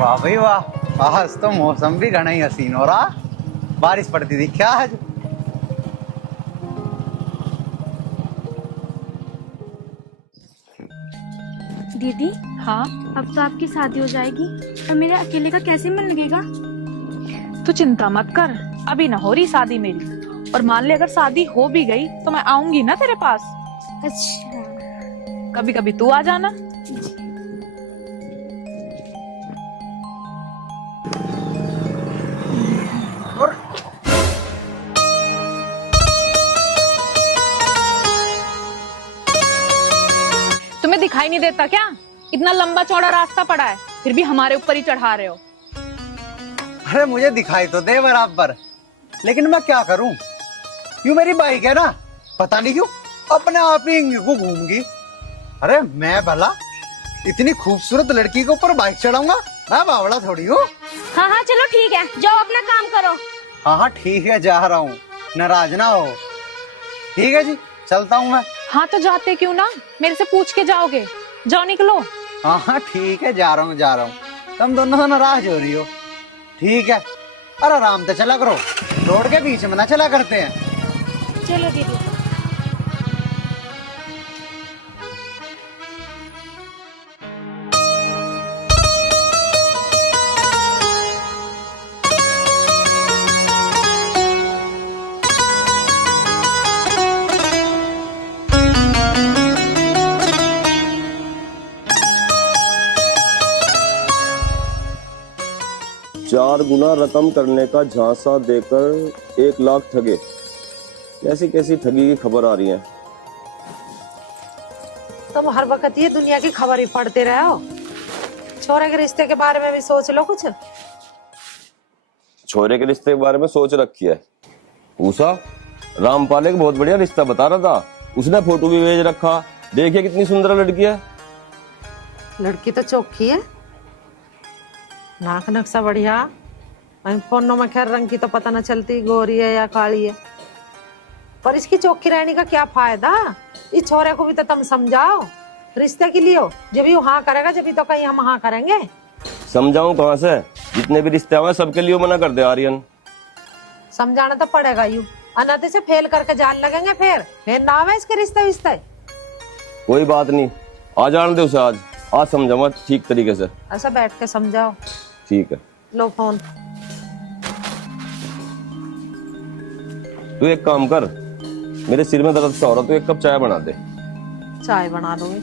वाह भाई वाह, आज तो मौसम भी घना ही हसीन हो रहा। बारिश पड़ती थी क्या आज? दीदी, हाँ, अब तो आपकी शादी हो जाएगी और मेरे अकेले का कैसे मन लगेगा? तू चिंता मत कर, अभी ना हो रही शादी मेरी। और मान ले अगर शादी हो भी गई तो मैं आऊंगी ना तेरे पास। अच्छा। कभी कभी तू आ जाना। और तुम्हें दिखाई नहीं देता क्या? इतना लंबा चौड़ा रास्ता पड़ा है, फिर भी हमारे ऊपर ही चढ़ा रहे हो। अरे मुझे दिखाई तो दे बराबर, लेकिन मैं क्या करूं? यूं मेरी बाइक है ना, पता नहीं क्यों अपने आप ही को घूमगी। अरे मैं भला इतनी खूबसूरत लड़की के ऊपर बाइक चढ़ाऊंगा? मैं बावड़ा थोड़ी हूँ। हाँ हाँ चलो ठीक है, जाओ अपना काम करो। हाँ हाँ ठीक है, जा रहा हूँ, नाराज ना हो। ठीक है जी, चलता हूँ मैं। हाँ तो जाते क्यों ना, मेरे से पूछ के जाओगे। जाओ निकलो। हाँ हाँ ठीक है, जा रहा हूँ जा रहा हूँ। तुम दोनों तो नाराज हो रही हो, ठीक है। अरे आराम से चला करो, रोड के बीच में ना चला करते हैं। चलो दीदी। 4 गुना रकम करने का झांसा देकर 1 लाख ठगे। कैसी कैसी ठगी की खबर आ रही है। तुम हर वक्त ये दुनिया की खबर ही पढ़ते रहे हो। छोरे के रिश्ते के बारे में भी सोच लो कुछ। छोरे के रिश्ते के बारे में सोच रखी है। उषा रामपाल एक बहुत बढ़िया रिश्ता बता रहा था, उसने फोटो भी भेज रखा। देखिए कितनी सुंदर लड़की है। लड़की तो चौखी है, नाक नक्शा बढ़िया। फोनों में खैर रंग की तो पता न चलती गोरी है या काली है, पर इसकी चौखी रहने का क्या फायदा? इस छोरे को भी तो तुम समझाओ। रिश्ते के लिए हो, जब ही हाँ करेगा जब ही तो कहीं हम हाँ करेंगे। समझाऊं कहाँ से? जितने भी रिश्ते आए सबके लिए मना कर दे आर्यन। समझाना तो पड़ेगा। यू अनाथे से फेल करके जान लगेंगे, फिर ना है इसके रिश्ते विश्ते। कोई बात नहीं, आ जाने दे उसे। आज समझाऊंगा ठीक तरीके से। ऐसा बैठ के समझाओ। ठीक है, लो फोन। तू एक काम कर, मेरे सिर में दर्द सा हो रहा, तू 1 कप चाय बना दे। चाय बना दूंगी।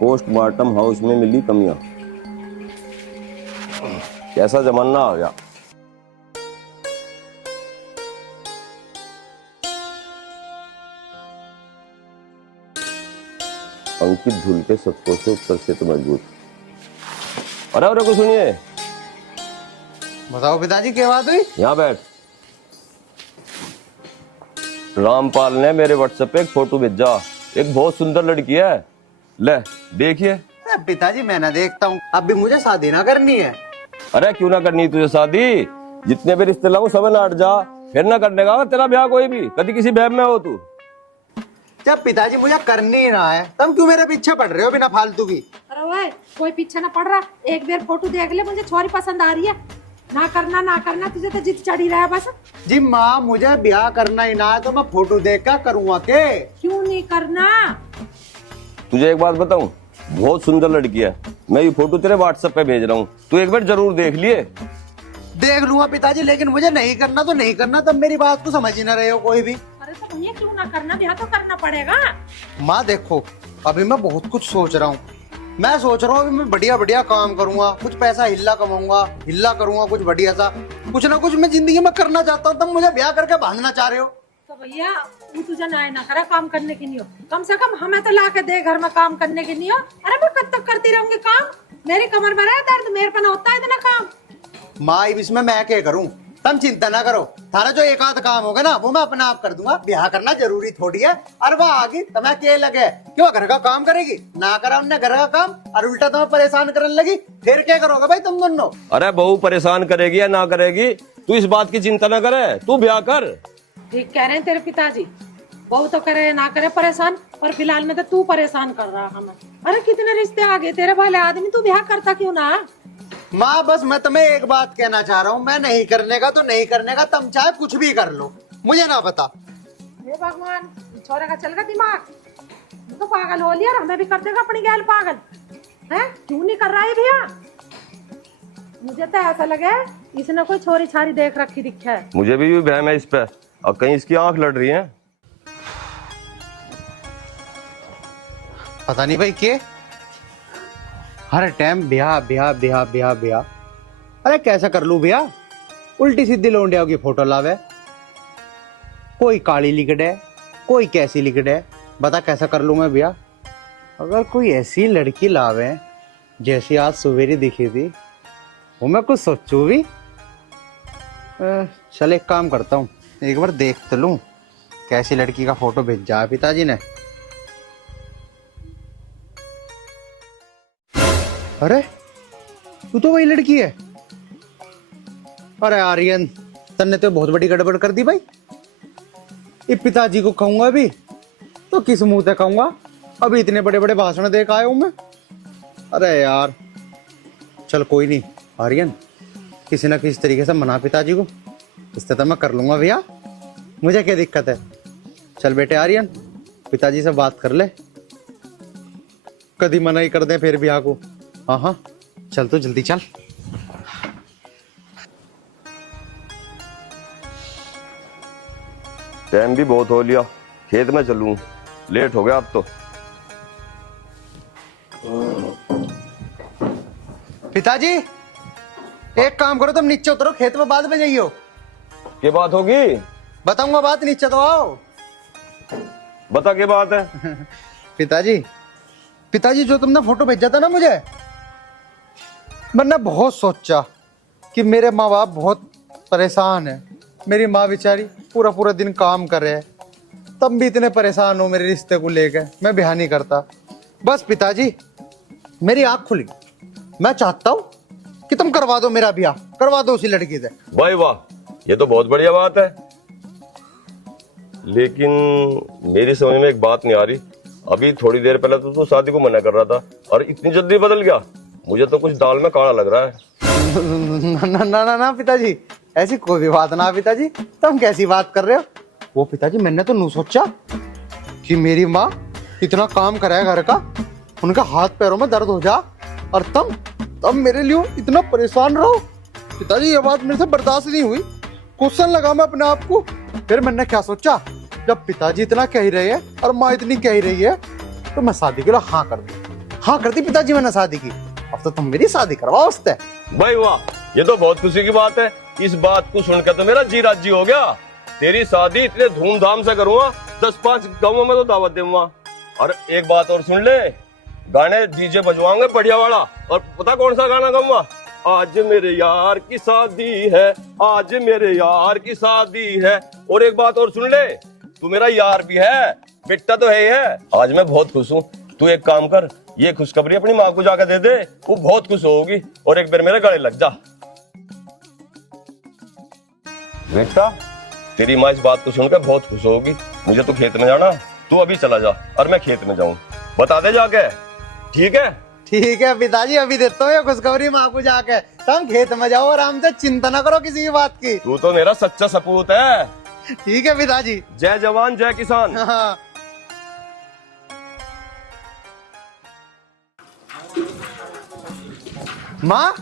पोस्टमार्टम हाउस में मिली कमियां। कैसा जमाना आ गया। अंकित धुल के सबको से उत्तर से तो मजबूत। अरे अरे को सुनिए। बताओ पिताजी, क्या बात हुई? यहाँ बैठ। रामपाल ने मेरे व्हाट्सएप पे एक फोटो भेजा, एक बहुत सुंदर लड़की है। ले देखिए। अरे पिताजी मैं ना देखता हूँ, अब भी मुझे शादी ना करनी है। अरे क्यों ना करनी तुझे शादी? जितने भी रिश्ते लाऊं सब नाट जा, फिर ना करने का तेरा ब्याह कोई भी। कभी किसी बहम में हो तू? जब पिताजी मुझे करनी ही ना है, तुम क्यों मेरे पीछे पड़ रहे हो बिना फालतू की? अरे भाई कोई पीछे ना पड़ रहा, एक बार फोटो देख ले, मुझे छोरी पसंद आ रही है। ना करना तुझे तो जिद चढ़ी रहा है बस। जी माँ, मुझे ब्याह करना ही ना है तो मैं फोटो देख क्या करूँगा के? क्यों नहीं करना? तुझे एक बात बताऊं, बहुत सुंदर लड़की है। मैं ये फोटो तेरे व्हाट्सएप पे भेज रहा हूँ, तू एक बार जरूर देख लिए। देख लूंगा पिताजी, लेकिन मुझे नहीं करना तो नहीं करना। तब मेरी बात को समझ ही ना रहे हो कोई भी। अरे तो भैया क्यों ना करना, ब्याह तो करना पड़ेगा। माँ देखो, अभी मैं बहुत कुछ सोच रहा हूँ। मैं सोच रहा हूँ अभी मैं बढ़िया बढ़िया काम करूंगा, कुछ पैसा हिल्ला कमाऊंगा, हिल्ला करूंगा कुछ बढ़िया सा। कुछ ना कुछ मैं जिंदगी में करना चाहता हूँ, तब मुझे ब्याह करके बांधना चाह रहे हो। तो भैया वो तुझे ना करा काम करने की नहीं हो, कम से कम हमें तो ला के दे घर में काम करने की नहीं हो। अरे मैं कब तक करती रहूंगी काम? मेरी कमर में रहा दर्द, मेरे पर होता है इतना काम। माँ इसमें मैं क्या करूँ? तुम चिंता ना करो, थारा जो एक आध काम होगा ना वो मैं अपने आप कर दूंगा। ब्याह करना जरूरी थोड़ी है। अरे वह आगे तुम्हें क्या लगे, क्यों घर का काम करेगी? ना करा उनने घर का काम और उल्टा तुम्हें परेशान करने लगी, फिर क्या करोगे भाई तुम दोनों? अरे बहू परेशान करेगी या ना करेगी, तू इस बात की चिंता ना करे, तू ब्याह कर। ठीक कह रहे हैं तेरे पिताजी, वो तो करे ना करे परेशान, पर फिलहाल में तो तू परेशान कर रहा हमें। अरे कितने रिश्ते आ गए तेरे वाले आदमी, तू ब्याह करता क्यों ना? माँ बस मैं तुम्हें एक बात कहना चाह रहा हूँ, मैं नहीं करने का तो नहीं करने का, तुम चाहे कुछ भी कर लो, मुझे ना बता। हे भगवान, छोरे का चल गया दिमाग, तू तो पागल हो लिया, हमें भी कर देगा अपनी गैल पागल है। क्यों नहीं कर रहा है भैया? मुझे तो ऐसा लगे इसने कोई छोरी छारी देख रखी दिखा है। मुझे भी वहम है इस पे, और कहीं इसकी आंख लड़ रही है। पता नहीं भाई के हर टाइम ब्याह ब्याह ब्याह ब्याह ब्याह। अरे कैसा कर लूं ब्याह? उल्टी सीधी लौंडिया की फोटो लावे, कोई काली लिकड़े, कोई कैसी लिकड़े, बता कैसा कर लूं मैं ब्याह? अगर कोई ऐसी लड़की लावे जैसी आज सवेरे दिखी थी, वो मैं कुछ सोचूं भी। चल एक काम करता हूँ, एक बार देख तो लूं कैसी लड़की का फोटो भेजा है पिताजी ने। अरे तू तो वही लड़की है। अरे आर्यन, तन्ने तो बहुत बड़ी गड़बड़ कर दी भाई। ये पिताजी को कहूंगा अभी तो किस मुंह से कहूंगा? अभी इतने बड़े बड़े भाषण दे के आया हूं मैं। अरे यार चल कोई नहीं आर्यन, किसी ना किसी तरीके से मना पिताजी को, इससे तो मैं कर लूंगा भैया, मुझे क्या दिक्कत है। चल बेटे आर्यन, पिताजी से बात कर ले, कभी मना ही कर दे फिर ब्याह को। हाँ हाँ चल तो जल्दी चल। टाइम भी बहुत हो लिया, खेत में चलूं, लेट हो गया अब तो। पिताजी एक काम करो, तुम नीचे उतरो, खेत में बाद में जाइयो। क्या बात होगी? बताऊंगा बात, नीचे तो आओ। बता क्या बात है? पिताजी पिताजी जो तुमने फोटो भेजा था ना मुझे, मैंने बहुत सोचा कि मेरे माँ बाप बहुत परेशान है। मेरी माँ बेचारी पूरा पूरा दिन काम कर रहे हैं, तब भी इतने परेशान हो मेरे रिश्ते को लेकर, मैं ब्याह नहीं करता। बस पिताजी मेरी आँख खुल गई, मैं चाहता हूँ कि तुम करवा दो मेरा ब्याह, करवा दो उसी लड़की से। भाई वाह, ये तो बहुत बढ़िया बात है, लेकिन मेरी समझ में एक बात नहीं आ रही। अभी थोड़ी देर पहले तो तू शादी को मना कर रहा था और इतनी जल्दी बदल गया। मुझे तो कुछ दाल में काला लग रहा है। ना ना ना ना पिताजी, ऐसी कोई भी बात ना पिताजी, तुम कैसी बात कर रहे हो? वो पिताजी मैंने तो नहीं सोचा कि मेरी माँ इतना काम करे घर का, उनका हाथ पैरों में दर्द हो जा और तब मेरे लिए इतना परेशान रहो। पिताजी ये बात मेरे से बर्दाश्त नहीं हुई, क्वेश्चन लगा मैं अपने आप को। फिर मैंने क्या सोचा, जब पिताजी इतना कह रहे हैं और माँ इतनी कह रही है, तो मैं शादी के लिए हाँ कर दी। हाँ कर दी पिताजी मैंने शादी की। अब तो तुम मेरी शादी करवाओ उससे। भाई वाह, ये तो बहुत खुशी की बात है। इस बात को सुनकर तो मेरा जी राजी हो गया। तेरी शादी इतने धूमधाम से करूंगा, 10-5 गांवों में तो दावत दूंगा। और एक बात और सुन ले, गाने डीजे बजवाएंगे बढ़िया वाला, और पता कौन सा गाना गाऊंगा? आज मेरे यार की शादी है, आज मेरे यार की शादी है। और एक बात और सुन ले, तू मेरा यार भी है, बेटा तो है ही है। आज मैं बहुत खुश हूँ। तू एक काम कर, ये खुशखबरी अपनी माँ को जाकर दे दे, वो बहुत खुश होगी। और एक बार मेरे गले लग जा। बेटा, तेरी माँ इस बात को सुनकर बहुत खुश होगी। मुझे तो खेत में जाना, तू अभी चला जा और मैं खेत में जाऊं। बता दे जाके, ठीक है? ठीक है पिताजी, अभी देता हूँ ये खुशखबरी माँ को जाके। तुम खेत में जाओ आराम से, चिंता ना करो किसी भी बात की। तू तो मेरा सच्चा सपूत है। ठीक है पिताजी। जय जवान जय किसान। हाँ। माँ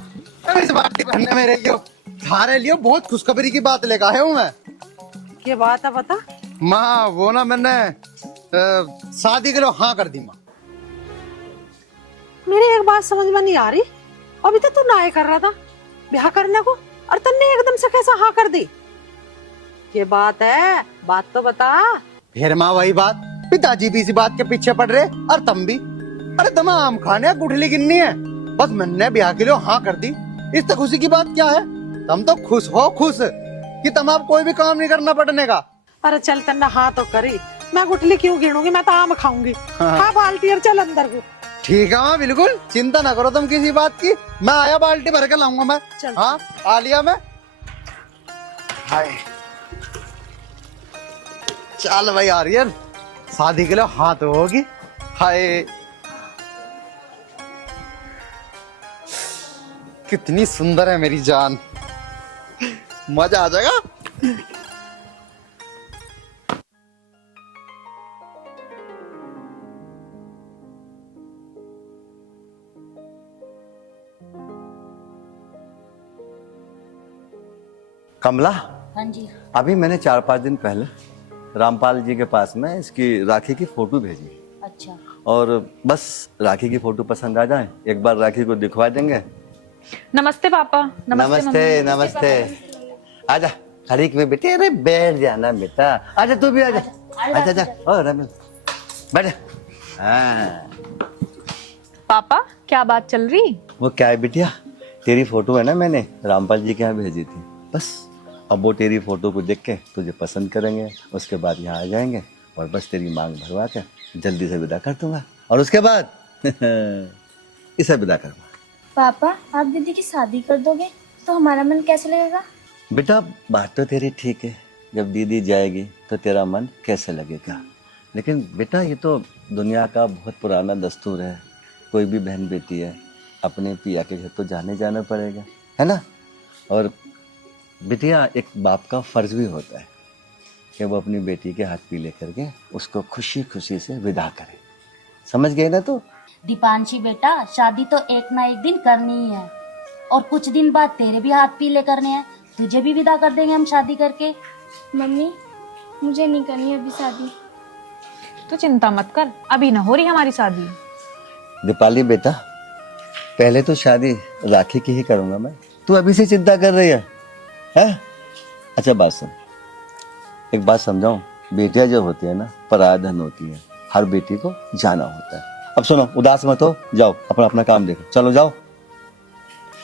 इस बात के बनने में रही हो, थारे लियो बहुत खुशखबरी की बात लेकर आया हूँ मैं। क्या बात है बता? माँ वो ना मैंने शादी के लिए हाँ कर दी माँ। मेरी एक बात समझ में नहीं आ रही, अभी तो तू ना कर रहा था ब्याह करने को, और तन्ने एकदम से कैसा हाँ कर दी? ये बात है, बात तो बता। फिर माँ वही बात, पिताजी भी इसी बात के पीछे पड़ रहे और तुम भी। अरे तमाम खाने गुठली गिननी है, बस मैंने ब्याह के लिए हाँ कर दी। इस तो खुशी की बात क्या है? तुम तो खुश हो, खुश कि तुम आप कोई भी काम नहीं करना पड़ने का। अरे चल तन्ना हाँ तो करी, मैं गुठली क्यों गिनूंगी, मैं तो आम खाऊंगी। हाँ बाल्टी और चल अंदर को। ठीक है माँ, बिल्कुल चिंता ना करो तुम किसी बात की। मैं आया बाल्टी भर के लाऊंगा मैं। चल। हाँ आ लिया मैं। हाय चल भाई आर्यन, शादी के लिए हाँ तो होगी। हाय कितनी सुंदर है मेरी जान, मजा आ जाएगा। कमला, हाँ जी। अभी मैंने 4-5 दिन पहले रामपाल जी के पास में इसकी राखी की फोटो भेजी, अच्छा। और बस राखी की फोटो पसंद आ जाए एक बार राखी को दिखवा देंगे। नमस्ते पापा। नमस्ते नमस्ते। आजा हरीक में बेटे, अरे बैठ जाना बेटा, आजा तू भी आजा। आजा आजा ओ रमन बैठ। हाँ पापा क्या बात चल रही? वो क्या है बिटिया, तेरी फोटो है ना मैंने रामपाल जी के यहाँ भेजी थी, बस अब वो तेरी फोटो को देख के तुझे पसंद करेंगे, उसके बाद यहाँ आ जाएंगे और बस तेरी मांग भरवा के जल्दी से विदा कर दूंगा, और उसके बाद इसे विदा करूंगा। पापा आप दीदी की शादी कर दोगे तो हमारा मन कैसे लगेगा? बेटा बात तो तेरी ठीक है, जब दीदी जाएगी तो तेरा मन कैसे लगेगा, लेकिन बेटा ये तो दुनिया का बहुत पुराना दस्तूर है, कोई भी बहन बेटी है अपने पिया के घर तो जाना पड़ेगा, है ना। और बिटिया एक बाप का फर्ज भी होता है कि वो अपनी बेटी के हाथ पीले करके उसको खुशी खुशी से विदा करे, समझ गए ना तू? दीपांशी बेटा, शादी तो एक ना एक दिन करनी ही है, और कुछ दिन बाद तेरे भी हाथ पीले करने हैं, तुझे भी विदा कर देंगे हम शादी करके। मम्मी मुझे नहीं करनी अभी शादी। तो चिंता मत कर, अभी ना हो रही हमारी शादी। दीपाली बेटा, पहले तो शादी राखी की ही करूंगा मैं, तू अभी से चिंता कर रही है? अच्छा बात सुन, एक बात समझाऊं, बेटियां जो होती है ना पराया धन होती है, हर बेटी को जाना होता है। अब सुनो, उदास मत हो, जाओ अपना अपना काम देखो, चलो जाओ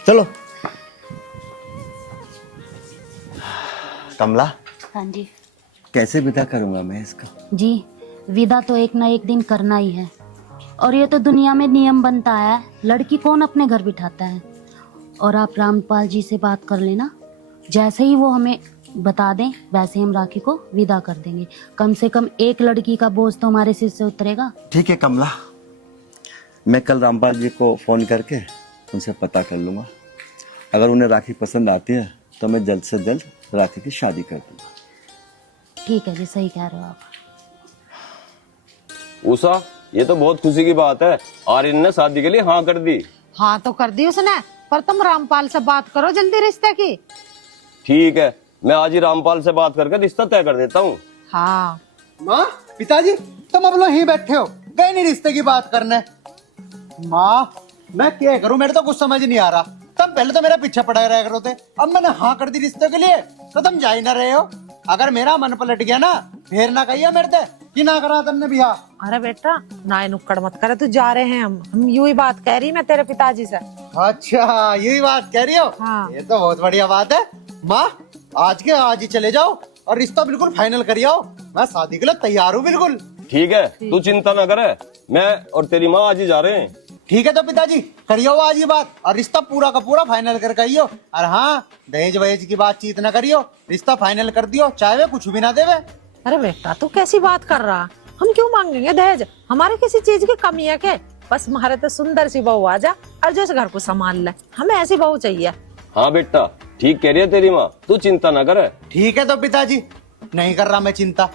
चलो। कमला हाँ जी। कैसे विदा करूंगा मैं इसका? जी, विदा तो एक ना एक दिन करना ही है, और ये तो दुनिया में नियम बनता है, लड़की कौन अपने घर बिठाता है। और आप रामपाल जी से बात कर लेना, जैसे ही वो हमें बता दें वैसे हम राखी को विदा कर देंगे। कम से कम एक लड़की का बोझ तो हमारे सिर से उतरेगा। ठीक है कमला, मैं कल रामपाल जी को फोन करके उनसे पता कर लूंगा, अगर उन्हें राखी पसंद आती है तो मैं जल्द से जल्द राखी की शादी कर दूंगा। ठीक है जी, सही कह रहे हो आप। उषा, ये तो बहुत खुशी की बात है, आर्यन ने शादी के लिए हाँ कर दी। हाँ तो कर दी उसने, पर तुम रामपाल से बात करो जल्दी रिश्ते की। ठीक है, मैं आज ही रामपाल से बात करके रिश्ता तय कर देता हूँ। हाँ माँ पिताजी तुम अब लोग यहीं बैठे हो, गए नहीं रिश्ते की बात करने? माँ मैं क्या करूं, मेरे तो कुछ समझ नहीं आ रहा, तब पहले तो मेरा पीछे पड़ा रहा करो थे, अब मैंने हाँ कर दी रिश्ते के लिए तो तुम जा ही ना रहे हो। अगर मेरा मन पलट गया ना, फिर ना कहिए मेरे से कि ना करा तुमने ब्याह। अरे बेटा ना नुक्कड़ मत करे, तू जा रहे हैं हम यूं ही बात कह रही मैं तेरे पिताजी से। अच्छा यही बात कह रही हो? हाँ। ये तो बहुत बढ़िया बात है माँ, आज के आज ही चले जाओ और रिश्ता बिल्कुल फाइनल करिए आओ, मैं शादी के लिए तैयार हूँ बिल्कुल। ठीक है, तू चिंता ना करे, मैं और तेरी माँ आज ही जा रहे हैं। ठीक है तो पिताजी करियो आज ये बात, और रिश्ता पूरा का पूरा फाइनल करके आइयो, और हाँ दहेज वहेज की बातचीत ना करियो, रिश्ता फाइनल कर दियो, चाहे वे कुछ भी ना देवे। अरे बेटा तू कैसी बात कर रहा, हम क्यों मांगेंगे दहेज, हमारे किसी चीज की कमी है क्या? बस हमारे तो सुंदर सी बहू आ जा और जो इस घर को संभाल ले, हमें ऐसी बहू चाहिए। हाँ बेटा, ठीक कह रही है तेरी माँ, तू चिंता ना करे। ठीक है तो पिताजी, नहीं कर रहा मैं चिंता,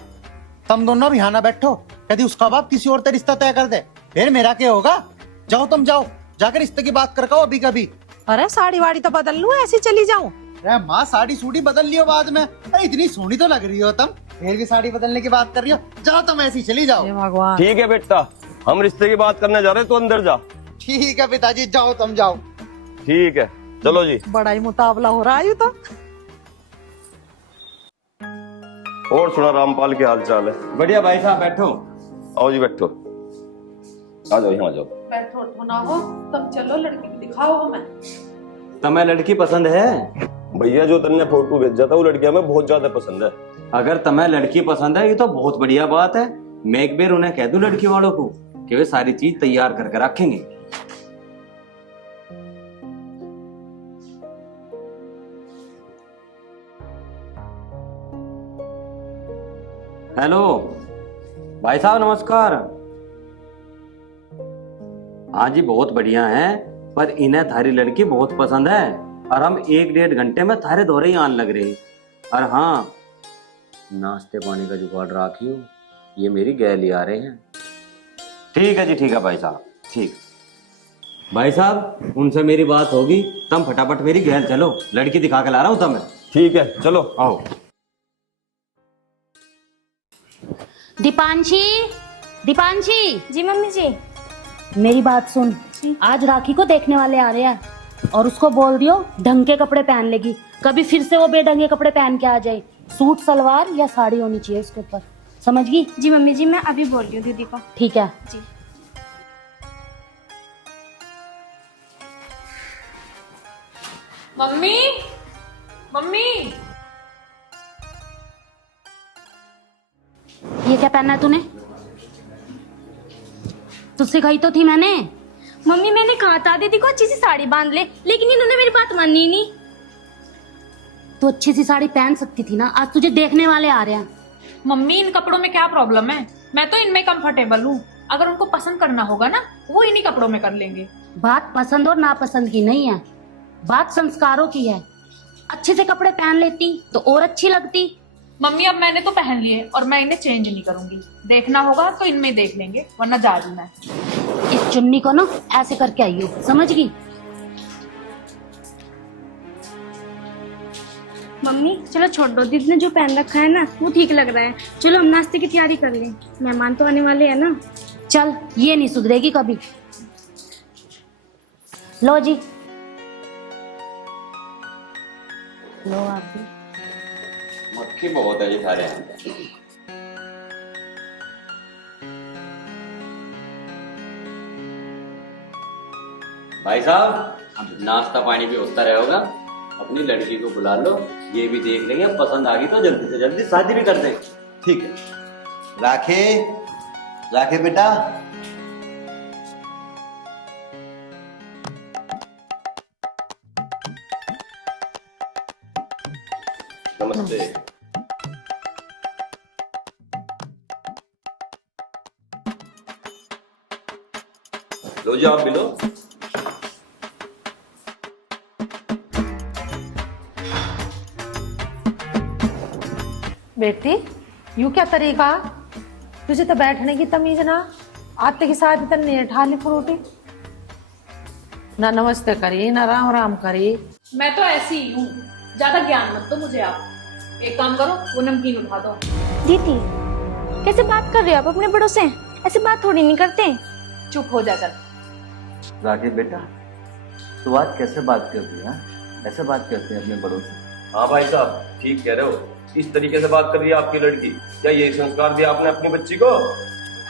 तुम दोनों भी यहाँ ना बैठो, कभी उसका बाप किसी और से रिश्ता तय कर दे, फिर मेरा क्या होगा? जाओ तुम जाओ, जाकर रिश्ते की बात कर अभी कभी। अरे साड़ी वाड़ी तो बदल लूं, ऐसी चली जाऊं? अरे माँ साड़ी सूड़ी बदल लियो बाद में, अरे इतनी सोनी तो लग रही हो तुम, फिर भी साड़ी बदलने की बात कर रही हो, जाओ तुम ऐसी चली जाओ। हे भगवान। ठीक है बेटा, हम रिश्ते की बात करने जा रहे हैं, तू अंदर जा। ठीक है पिताजी, जाओ तुम जाओ। ठीक है चलो जी। बड़ा ही मुकाबला हो रहा है ये तो। और सुना रामपाल के हाल चाल है? बढ़िया भाई साहब, बैठो। आओ जी बैठो, आ जाओ यहाँ आ जाओ। बैठो ना हो, तब चलो लड़की को दिखाओ हमें। तुम्हें लड़की पसंद है? भैया जो तुमने फोटो भेजा था वो लड़कियां में बहुत ज्यादा पसंद है। अगर तुम्हें लड़की पसंद है ये तो बहुत बढ़िया बात है, मैं एक बार उन्हें कह दूं लड़की वालों को कि वे सारी चीज तैयार करके रखेंगे। हेलो भाई साहब नमस्कार। हाँ जी बहुत बढ़िया है, पर इन्हें थारी लड़की बहुत पसंद है और हम 1-1.5 घंटे में थारे दौरे ही आने लग रहे हैं। और हाँ, नाश्ते पानी का जुगाड़ राखियो, ये मेरी गैल ही आ रहे हैं। ठीक है जी, ठीक है भाई साहब, ठीक। भाई साहब उनसे मेरी बात होगी, तुम फटाफट मेरी गैल चलो, लड़की दिखा के ला रहा हूँ तुम्हें। ठीक है चलो आओ। दीपांशी, दीपांशी, जी मम्मी जी। मेरी बात सुन। आज राखी को देखने वाले आ रहे हैं और उसको बोल दियो ढंग के कपड़े पहन लेगी, कभी फिर से वो बेढंगे कपड़े पहन के आ जाए। सूट सलवार या साड़ी होनी चाहिए उसके ऊपर, समझ गई? जी मम्मी जी, मैं अभी बोल रही हूँ दीदी को। ठीक है। जी। मम्मी, मम्मी, ये क्या पहना है तूने? तुझसे कही तो थी मैंने। मम्मी मैंने कहा था दीदी को अच्छी सी साड़ी बांध ले, लेकिन इन्होंने मेरी बात मानी ही नहीं। तो अच्छी सी साड़ी पहन सकती थी ना, आज तुझे देखने वाले आ रहे हैं। मम्मी इन कपड़ों में क्या प्रॉब्लम है? मैं तो इनमें कंफर्टेबल हूँ। अगर उनको पसंद करना होगा ना, वो इन्हीं कपड़ों में कर लेंगे। बात पसंद और नापसंद की नहीं है, बात संस्कारों की है। अच्छे से कपड़े पहन लेती तो और अच्छी लगती। मम्मी अब मैंने तो पहन लिए और मैं इन्हें चेंज नहीं करूंगी। देखना होगा तो इनमें देख लेंगे, वरना जा रही मैं। इस चुन्नी को ना ऐसे करके आइयो, समझ गई? मम्मी चलो छोड़ दो, दीदी ने जो पहन रखा है ना वो ठीक लग रहा है। चलो हम नाश्ते की तैयारी कर लें, मेहमान तो आने वाले हैं ना। चल, ये नहीं सुधरेगी कभी। लो जी, लो आप भी। मक्खी बहुत है जी थारे यहाँ। भाई साहब नाश्ता पानी भी होता रहेगा, अपनी लड़की को बुला लो, ये भी देख लेंगे, पसंद आ गई तो जल्दी से जल्दी शादी भी कर देंगे। ठीक है। राखे, राखे बेटा। नमस्ते। लो जी आप भी लो। बेटी यूं क्या तरीका, तुझे तो बैठने की तमीज ना, आते की साथ इतनी ठाली फ्रूटी ना, नमस्ते करी ना राम राम करी। मैं तो ऐसी ही हूँ, ज्यादा ज्ञान मत दो मुझे आप। एक काम करो, वो नमकीन उठा दो। दीदी कैसे बात कर रहे हो आप अपने बड़ों से? ऐसे बात थोड़ी नहीं करते। चुप हो जा चल। राकेश बेटा, तू आज कैसे बात करती है? ऐसे बात करते हैं अपने बड़ों से? हाँ भाई साहब ठीक कह रहे हो, इस तरीके से बात कर रही है आपकी लड़की। क्या यही संस्कार दिया आपने अपनी बच्ची को?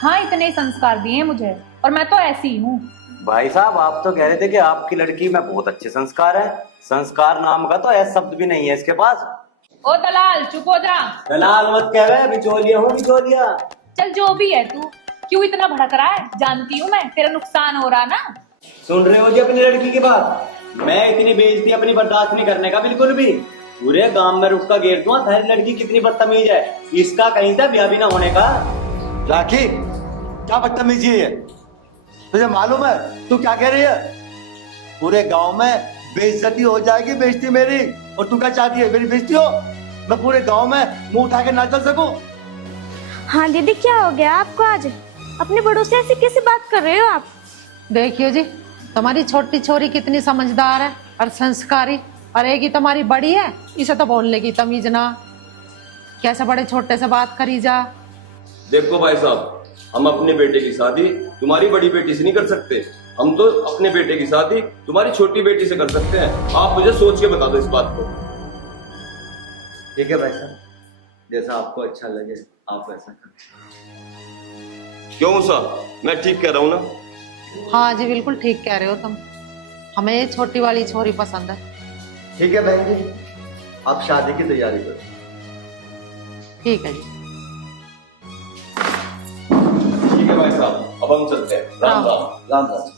हाँ इतने ही संस्कार दिए हैं मुझे, और मैं तो ऐसी ही हूँ। भाई साहब आप तो कह रहे थे कि आपकी लड़की में बहुत अच्छे संस्कार है, संस्कार नाम का तो ऐसा शब्द भी नहीं है इसके पास। ओ दलाल चुप हो जा। दलाल मत कह रहे, बिचौलिया हूँ बिचौलिया। चल जो भी है तू क्यों इतना भड़क रहा है? जानती हूँ मैं, तेरा नुकसान हो रहा ना। सुन रहे हो जी अपनी लड़की की बात? मैं इतनी बेइज्जती अपनी बर्दाश्त नहीं करने का बिल्कुल भी। पूरे गांव में रुक का गेर दूं, थारी लड़की कितनी बदतमीज है, इसका कहीं से ब्याह भी ना होने का। राखी, क्या बदतमीजी है? तुझे मालूम है तू क्या कह रही है? पूरे गांव में बेइज्जती हो जाएगी, बेइज्जती मेरी, और तू क्या चाहती है मेरी बेइज्जती हो? मैं पूरे गांव में मुंह उठा के ना चल सकूं? हाँ दीदी क्या हो गया आपको आज? अपने बड़ों से ऐसे कैसे बात कर रहे हो आप? देखियो जी, तुम्हारी छोटी छोरी कितनी समझदार है और संस्कारी, और एक ही तुम्हारी बड़ी है, इसे तो बोलने की तमीज ना। कैसे बड़े छोटे से बात करी जा। देखो भाई साहब, हम अपने बेटे की शादी तुम्हारी बड़ी बेटी से नहीं कर सकते, हम तो अपने बेटे की शादी तुम्हारी छोटी बेटी से कर सकते हैं। आप मुझे सोच के बता दो इस बात को। ठीक है भाई साहब, जैसा आपको अच्छा लगे आप वैसा करें। क्यों साहब, मैं ठीक कह रहा हूँ ना? हाँ जी बिल्कुल ठीक कह रहे हो तुम, हमें ये छोटी वाली छोरी पसंद है। ठीक है बहन जी, आप शादी की तैयारी करो। ठीक है जी। ठीक है भाई साहब, अब हम चलते हैं। राम राम। राम राम।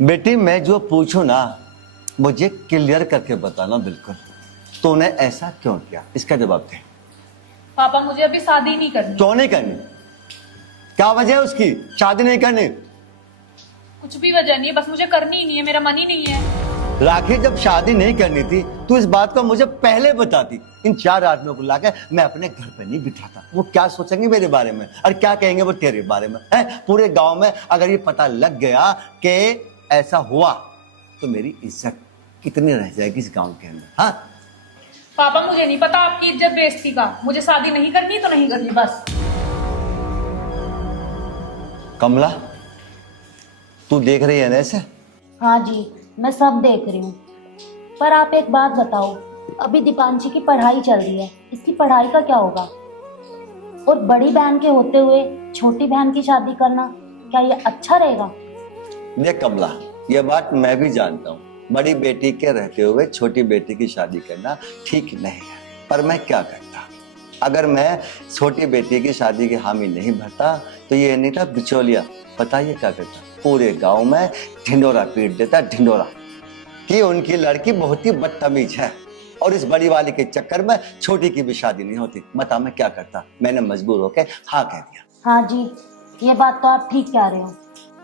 बेटी मैं जो पूछूं ना मुझे क्लियर करके बताना बिल्कुल। तूने ऐसा क्यों किया, इसका जवाब दे। पापा मुझे अभी शादी नहीं करनी। क्यों नहीं करनी? क्या वजह है उसकी शादी नहीं करनी? कुछ भी वजह नहीं है, बस मुझे करनी ही नहीं है, मेरा मन ही नहीं है। राखी, जब शादी नहीं करनी थी तो इस बात को मुझे पहले बताती। इन 4 आदमियों को लाकर मैं अपने घर पर नहीं बिठाता। वो क्या सोचेंगे मेरे बारे में और क्या कहेंगे वो तेरे बारे में, है? पूरे गांव में अगर ये पता लग गया कि ऐसा हुआ तो मेरी इज्जत कितनी रह जाएगी इस गांव के अंदर। हाँ पापा मुझे नहीं पता आपकी इज्जत बेइज्जती का, मुझे शादी नहीं करनी तो नहीं करनी बस। कमला, तू देख रही है ना ऐसे? हाँ जी, मैं सब देख रही हूँ। पर आप एक बात बताओ, अभी दीपांशी की पढ़ाई चल रही है, इसकी पढ़ाई का क्या होगा? और बड़ी बहन के होते हुए छोटी बहन की शादी करना, क्या ये अच्छा रहेगा? देख कमला, ये बात मैं भी जानता हूँ, बड़ी बेटी के रहते हुए छोटी बेटी की शादी करना ठीक नहीं है। पर मैं क्या करता? अगर मैं छोटी बेटी की शादी की हामी नहीं भरता तो ये नहीं था बिचौलिया, पता ये क्या करता? पूरे गांव में ढिंडोरा पीट देता, ढिंडोरा, कि उनकी लड़की बहुत ही बदतमीज है और इस बड़ी वाली के चक्कर में छोटी की भी शादी नहीं होती। बता मैं क्या करता? मैंने मजबूर होकर हाँ कह दिया। हाँ जी, ये बात तो आप ठीक कह रहे हो।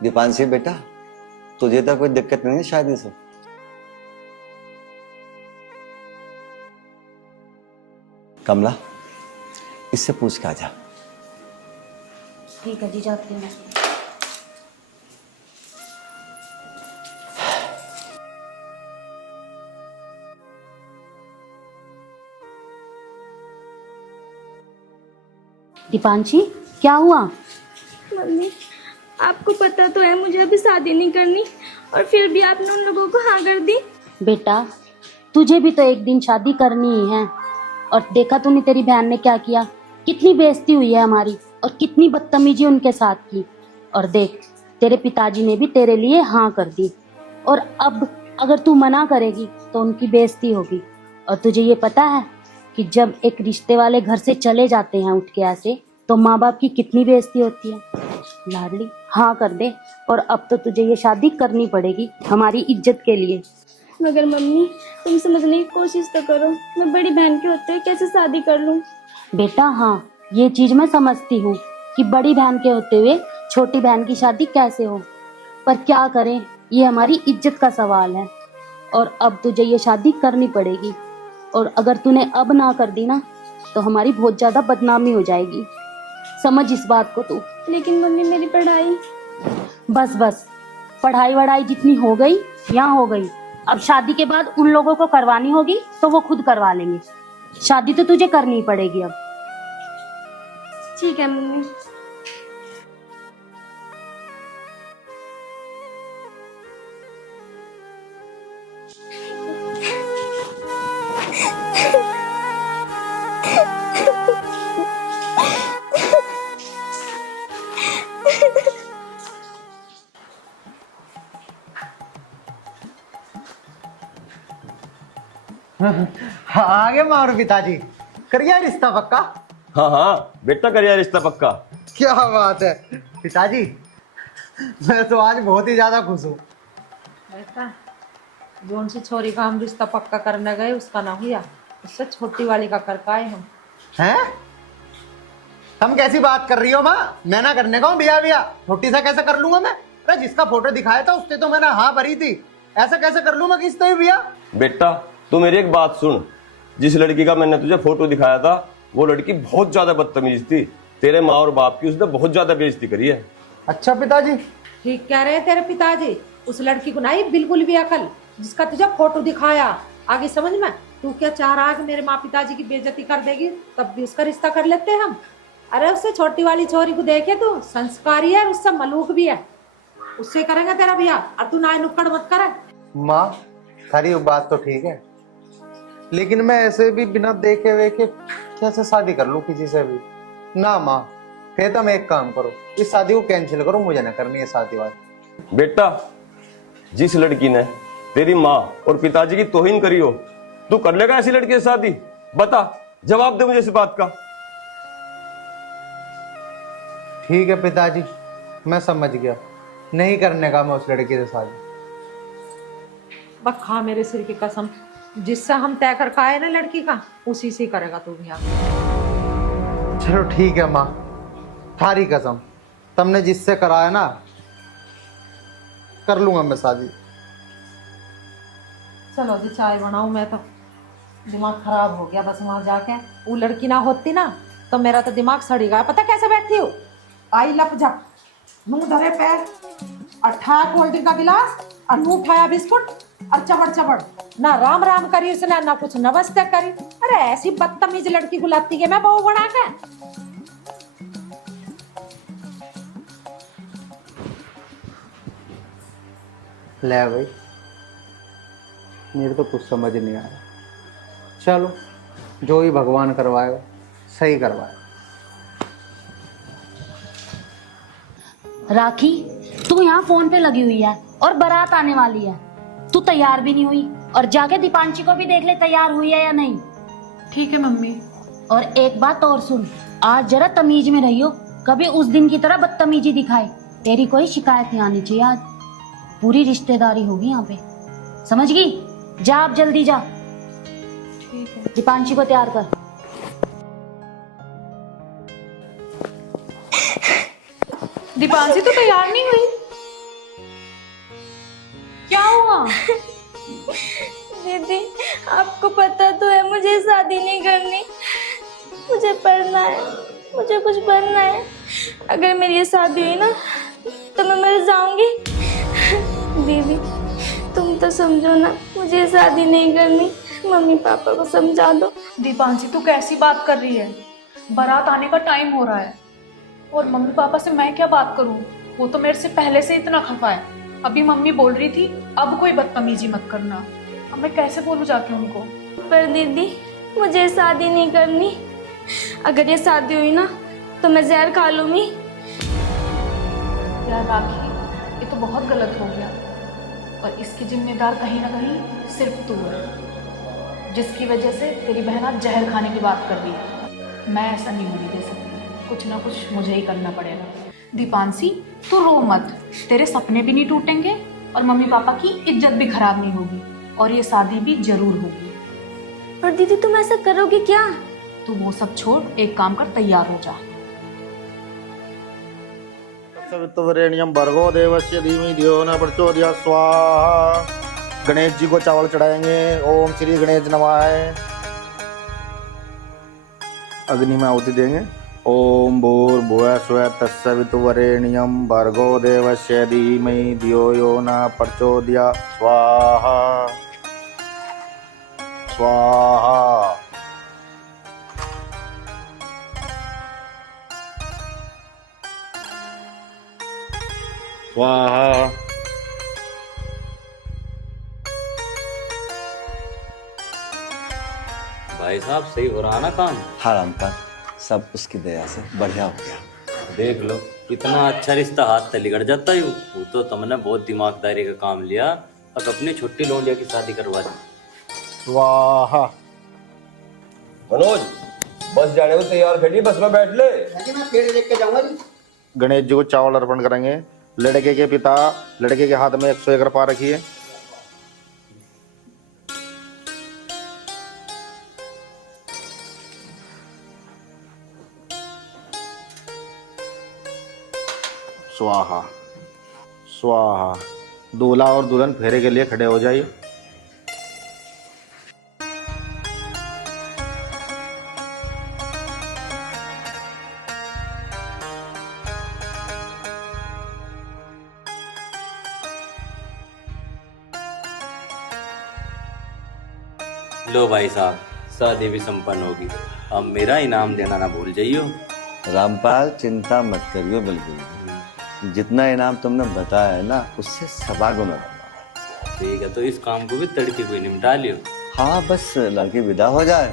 दीपांशी बेटा, तुझे तो कोई दिक्कत नहीं है शादी से? कमला, इससे पूछ के आ जा। ठीक है जी, जाती हूँ। दीपांशी, क्या हुआ? मम्मी, आपको पता तो है मुझे अभी शादी नहीं करनी, और फिर भी आपने उन लोगों को हाँ कर दी। बेटा, तुझे भी तो एक दिन शादी करनी ही है। और देखा तूने तेरी बहन ने क्या किया, कितनी बेइज्जती हुई है हमारी और कितनी बदतमीजी उनके साथ की। और देख, तेरे पिताजी ने भी तेरे लिए हाँ कर दी, और अब अगर तू मना करेगी तो उनकी बेइज्जती होगी। और तुझे ये पता है कि जब एक रिश्ते वाले घर से चले जाते हैं उठ के ऐसे, तो माँ बाप की कितनी बेइज्जती होती है। लाडली, हाँ कर दे, और अब तो तुझे ये शादी करनी पड़ेगी हमारी इज्जत के लिए। मगर मम्मी, तुम समझने की कोशिश तो करो, मैं बड़ी बहन के होते हुए कैसे शादी कर लूं? बेटा हाँ, ये चीज मैं समझती हूँ कि बड़ी बहन के होते हुए छोटी बहन की शादी कैसे हो, पर क्या करें, ये हमारी इज्जत का सवाल है और अब तुझे ये शादी करनी पड़ेगी। और अगर तूने अब ना कर दी ना तो हमारी बहुत ज्यादा बदनामी हो जाएगी। समझ इस बात को तू। लेकिन मम्मी, मेरी पढ़ाई। बस बस, पढ़ाई वढ़ाई जितनी हो गई यहाँ हो गई। अब शादी के बाद उन लोगों को करवानी होगी तो वो खुद करवा लेंगे। शादी तो तुझे करनी पड़ेगी अब। ठीक है मम्मी। आगे माँ और पिताजी, करिए रिश्ता पक्का। हाँ हाँ बेटा, करिए रिश्ता पक्का। क्या बात है पिताजी, मैं तो आज बहुत ही ज्यादा खुश हूँ। बेटा, जोन सी छोरी का हम रिश्ता पक्का करने गए उसका ना हुआ, उससे छोटी वाली का कर पाए हम। हैं? तुम कैसी बात कर रही हो माँ? मैं ना करने का हूँ बिया बिया, छोटी सा कैसे कर लूंगा मैं? अरे जिसका फोटो दिखाया था उससे तो मैंने हाँ भरी थी, ऐसा कैसे कर लूँ मैं किससे बिया? बेटा तू मेरी एक बात सुन, जिस लड़की का मैंने तुझे फोटो दिखाया था वो लड़की बहुत ज्यादा बदतमीज थी। तेरे माँ और बाप की उसने बहुत ज्यादा बेइज्जती करी है। अच्छा पिताजी। ठीक कह रहे हैं तेरे पिताजी, उस लड़की को नहीं बिल्कुल भी अकल, जिसका तुझे फोटो दिखाया। आगे समझ में, तू क्या चाह रहा है कि मेरे माँ पिताजी की बेइज्जती कर देगी तब भी उसका रिश्ता कर लेते हैं हम? अरे उससे छोटी वाली छोरी को देखे तू, संस्कारी है, उससे मलूक भी है, उससे करेंगे तेरा भैया। और तू ना नुक्कड़ मत कर। माँ सारी बात तो ठीक है, लेकिन मैं ऐसे भी बिना देखे वेखे कैसे शादी कर लूं किसी से भी? ना माँ, फिर तुम एक काम करो, इस शादी को कैंसिल करो, मुझे ना करनी है शादी वाली। बेटा जिस लड़की ने तेरी माँ और पिताजी की तौहीन करी हो, तू कर लेगा ऐसी लड़की से शादी? बता, जवाब दे मुझे इस बात का। ठीक है पिताजी, मैं समझ गया, नहीं करने का मैं उस लड़की से शादी। बस खा मेरे सिर की कसम, जिससे हम तय कर खाए ना लड़की का, उसी से करेगा तू भी। चलो ठीक है माँ, थारी कसम, तुमने जिससे कराया ना, कर लूंगा मैं शादी। चलो जी चाय बनाऊं, मैं तो दिमाग खराब हो गया बस वहां जाके। वो लड़की ना होती ना तो मेरा तो दिमाग सड़ी गया। पता कैसे बैठती हूँ, आई लप जप, मुंह धरे पैर, अठाया कोल्ड ड्रिंक का गिलास और मुंह उठाया बिस्कुट और चबड़ चबड़, ना राम राम करी उसने, ना कुछ नमस्ते करी। अरे ऐसी बदतमीज लड़की बुलाती है मैं बहू बना के। ले भाई, मेरे तो कुछ समझ नहीं आ रहा। चलो जो ही भगवान करवाएगा सही करवाएगा। राखी, तू यहाँ फोन पे लगी हुई है और बारात आने वाली है, तू तैयार भी नहीं हुई। और जाके दीपांशी को भी देख ले तैयार हुई है या नहीं। ठीक है मम्मी। और एक बात और सुन, आज जरा तमीज में रहियो, कभी उस दिन की तरह बदतमीजी दिखाए। तेरी कोई शिकायत नहीं आनी चाहिए। आज पूरी रिश्तेदारी होगी यहाँ पे, समझ गई? जा आप जल्दी जा। ठीक है। दीपांशी को तैयार कर। दीपांशी तो तैयार नहीं हुई, क्या हुआ? दीदी, आपको पता तो है मुझे शादी नहीं करनी, मुझे पढ़ना है, मुझे कुछ बनना है। अगर मेरी ये शादी हुई ना तो मैं मर जाऊंगी। दीदी तुम तो समझो ना, मुझे शादी नहीं करनी, मम्मी पापा को समझा दो। दीपांशी तू कैसी बात कर रही है? बारात आने का टाइम हो रहा है और मम्मी पापा से मैं क्या बात करूं? वो तो मेरे से पहले से इतना खफा है। अभी मम्मी बोल रही थी अब कोई बदतमीजी मत करना, अब मैं कैसे बोलूं जाके उनको? पर दीदी मुझे शादी नहीं करनी, अगर ये शादी हुई ना तो मैं जहर खा लूंगी। यार राखी, ये तो बहुत गलत हो गया और इसकी जिम्मेदार कहीं ना कहीं सिर्फ तू है, जिसकी वजह से तेरी बहन आज जहर खाने की बात कर रही है। मैं ऐसा नहीं होने दे सकती, कुछ ना कुछ मुझे ही करना पड़ेगा। दीपांशी तू रो मत, तेरे सपने भी नहीं टूटेंगे और मम्मी पापा की इज्जत भी खराब नहीं होगी और ये शादी भी जरूर होगी। पर दीदी तुम ऐसा करोगी क्या? तू वो सब छोड़, एक काम कर, तैयार हो जा। सवितुर्वरेण्यं भर्गो देवस्य धीमहि धियो न प्रचोदयात् स्वाहा। गणेश जी को चावल चढ़ाएंगे। ओम श्री गणेश नमः। अग्नि में आहुति देंगे। ओम भूर्भुवः स्वः तत्सवितुर्वरेण्यं भर्गो देवस्य धीमहि धियो यो न प्रचोदयात् स्वाहा स्वाहा। स्वाहा। भाई साहब सही हो रहा ना काम? हाँ रामपाल, सब उसकी दया से बढ़िया हो गया। देख लो कितना अच्छा रिश्ता हाथ से लिगड़ जाता है। वो तो तुमने बहुत दिमागदारी का काम लिया और अपनी छुट्टी लोंडिया की शादी करवा दी। स्वाहा। मनोज, बस जाने को तैयार खड़ी, बस में बैठ ले। गणेश जी को चावल अर्पण करेंगे। लड़के के पिता लड़के के हाथ में 101 रुपया रखिए। स्वाहा स्वाहा। दूल्हा और दुल्हन फेरे के लिए खड़े हो जाइए। लो भाई साहब, शादी भी संपन्न होगी। अब मेरा इनाम देना ना भूल जाइयो। रामपाल चिंता मत करियो, बिल्कुल जितना इनाम तुमने बताया है ना उससे सवा गुना बना। ठीक है, तो इस काम को भी तड़के कोई निपटा लियो। हाँ बस लड़की विदा हो जाए।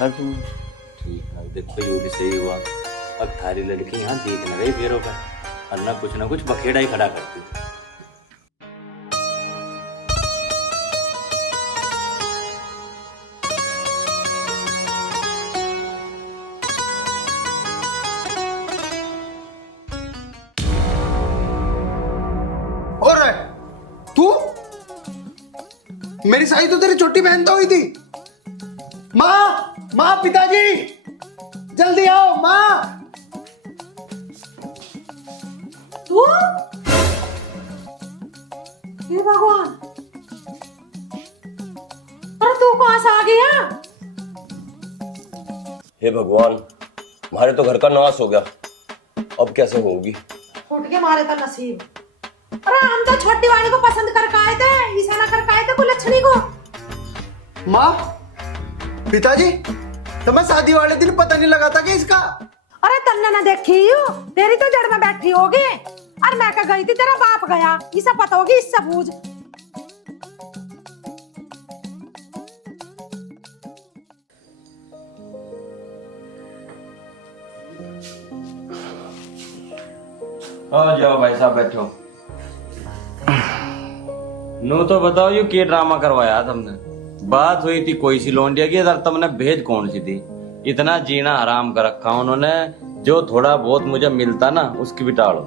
ठीक है, देखो ये भी सही हुआ। अब थारी लड़की यहाँ देख न रही फेरों का, और ना कुछ बखेड़ा ही खड़ा करती। और तू मेरी शादी तो तेरी छोटी बहन तो हुई थी। माँ, माँ, पिताजी, जल्दी आओ माँ। तू? हे भगवान, अरे तू कहां से आ गया? हे भगवान, हमारे तो घर का नाश हो गया, अब कैसे होगी? फूट के मारे था नसीब। अरे हम तो छोटी वाली को पसंद करके आए थे, इशारा करके आए थे कुलच्छनी को। माँ, पिताजी, तो मैं शादी वाले दिन पता नहीं लगा था कि इसका। अरे तन्ने ना देखी हूँ, तेरी तो जड़ में बैठी होगी। अरे मैं क्या गई थी, तेरा बाप गया, इसे पता होगी, इससे पूछ। आ जाओ भाई साहब, बैठो। नू तो बताओ यू क्या ड्रामा करवाया तुमने? बात हुई थी कोई सी लौंडिया की, इधर तुमने भेज कौन सी थी? इतना जीना हराम कर रखा उन्होंने, जो थोड़ा बहुत मुझे मिलता ना उसकी भी टाड़ो।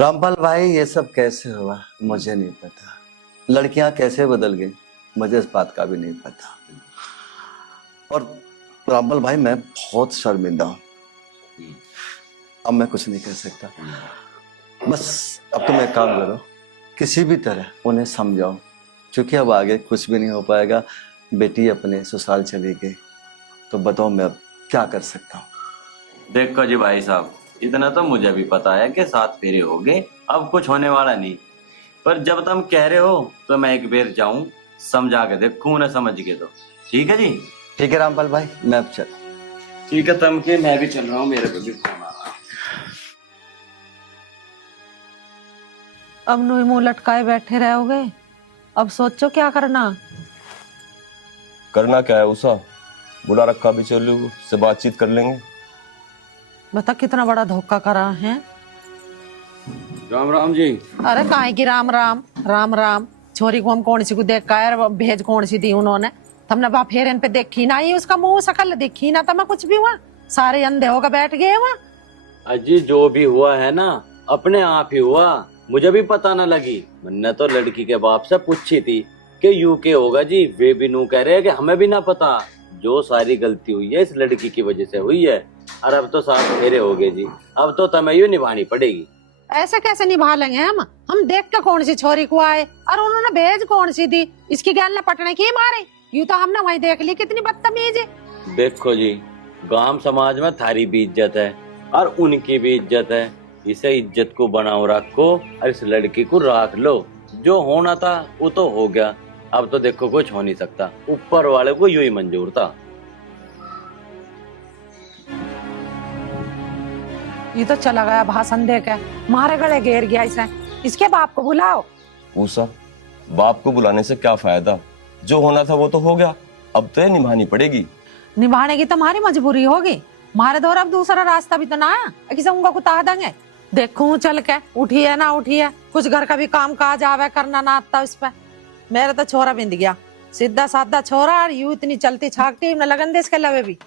रामपाल भाई, ये सब कैसे हुआ मुझे नहीं पता। लड़कियां कैसे बदल गई मुझे इस बात का भी नहीं पता। और रामपाल भाई, मैं बहुत शर्मिंदा हूँ। अब मैं कुछ नहीं कर सकता। बस अब तुम एक काम करो, किसी भी तरह उन्हें समझाओ, क्योंकि अब आगे कुछ भी नहीं हो पाएगा। बेटी अपने ससुराल चली गई, तो बताओ मैं अब क्या कर सकता हूँ। देखो जी भाई साहब, इतना तो मुझे भी पता है कि 7 फेरे हो गए, अब कुछ होने वाला नहीं। पर जब तुम कह रहे हो तो मैं एक बार जाऊं, समझा के देखूं उन्हें, समझ के। तो ठीक है जी? ठीक है रामपाल भाई, मैं अब चल। ठीक है तुम के, मैं भी चल रहा हूँ, मेरे पे भी फोन आ रहा है। अब नुई मुंह लटकाए बैठे रहोगे, अब सोचो क्या करना। करना क्या है उषा, बुला रखा भी, चलो से बातचीत कर लेंगे। बता कितना बड़ा धोखा करा है। राम राम जी। अरे काहे की राम राम, राम राम। छोरी को हम कौन सी को देख कर भेज कौन सी दी उन्होंने? तुमने बाप फेरन पे देखी ना, ही उसका मुंह शकल देखी ना, तब कुछ भी हुआ, सारे अंधे होकर बैठ गए वहाँ। अजी जो भी हुआ है ना, अपने आप ही हुआ, मुझे भी पता न लगी। मैंने तो लड़की के बाप से पूछी थी कि यूके होगा जी, वे भी नू कह रहे हैं कि हमें भी ना पता। जो सारी गलती हुई है इस लड़की की वजह से हुई है। और अब तो 7 फेरे हो गए जी, अब तो तुम्हें यूं निभानी पड़ेगी। ऐसे कैसे निभा लेंगे हम देख के कौन सी छोरी को आए और उन्होंने भेज कौन सी दी, इसकी गैल ने पटने की मारे। यूं तो हमने वही देख ली, कितनी बदतमीज है। देखो जी, गांव समाज में थारी भी इज्जत है और उनकी भी इज्जत है। इसे इज्जत को बनाओ रखो और इस लड़की को रख लो। जो होना था वो तो हो गया, अब तो देखो कुछ हो नहीं सकता, ऊपर वाले को यूं ही मंजूर था। ये तो चला गया भाषण दे के, मारे गले घेर गया इसे। इसके बाप को बुलाओ। उषा, बाप को बुलाने से क्या फायदा, जो होना था वो तो हो गया, अब तो ये निभानी पड़ेगी। निभाने की तुम्हारी मजबूरी होगी, मारे दौर अब दूसरा रास्ता भी तो ना है, किसे उनका कुता देंगे। देखूं चल के उठी है ना उठी है, कुछ घर का भी काम काज आवे करना ना आता इस पे। मेरा तो छोरा बिंद गया, सीधा साधा छोरा, और यूं इतनी चलती छाकती न लगन दे इसके लवे भी।